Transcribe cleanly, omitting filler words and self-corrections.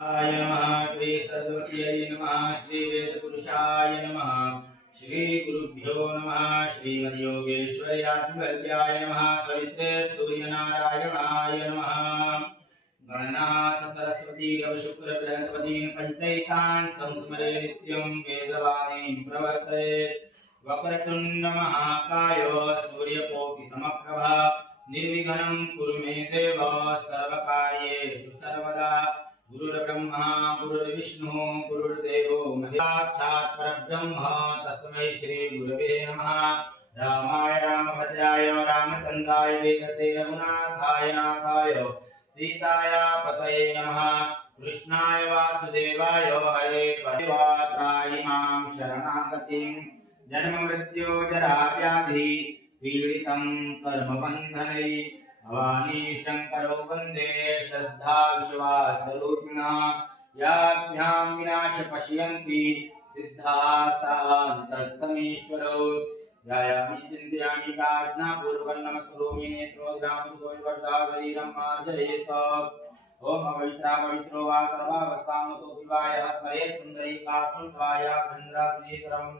आय नमः श्री सरस्वत्यै नमः श्री वेदपुरुषाय नमः श्री गुरुभ्यो नमः श्रीमद्योगेश्वरी आत्मवल्क्याय नमः सवित्रे सूर्यनारायणाय नमः गणनाथ सरस्वती रव शुक्र बृहस्पतीन् पंचैतान् संस्मरे नित्यं वेदवाणीं प्रवर्तयेत् वक्रतुण्ड महाकाय सूर्यकोटि समप्रभा निर्विघ्नं कुरु मे देव सर्वकार्येषु सर्वदा गुरुर्ब्रह्मा गुरुर्विष्णु गुरुर्देवो साक्षात् परब्रह्म तस्मै श्री गुरवे नमः रामाय रामभद्राय रामचन्द्राय वेदसे रघुनाथाय नाथाय सीताय पतये नमः कृष्णाय वासुदेवाय हरे परमेश्वराय मां शरणागतिं जन्म मृत्यु जरा व्याधि पीडितं कर्मबन्धनै भवानी शंकरो वंदे श्रद्धा विश्वास रूपिणः याभ्यां विनाश पश्यन्ति सिद्धा सान्तस्तमीश्वरो ध्यायामि चिन्तयामि प्रार्थना पूर्वं नमस्करोमि नेत्रोद्घामि गोविवर्षा शरीरं मार्जयेत् ओम पवित्रा पवित्रो वा सर्वावस्थां तो विवायः स्मरेत् पुण्डरीकाक्षं स्वाया भन्द्रा श्री सर्वं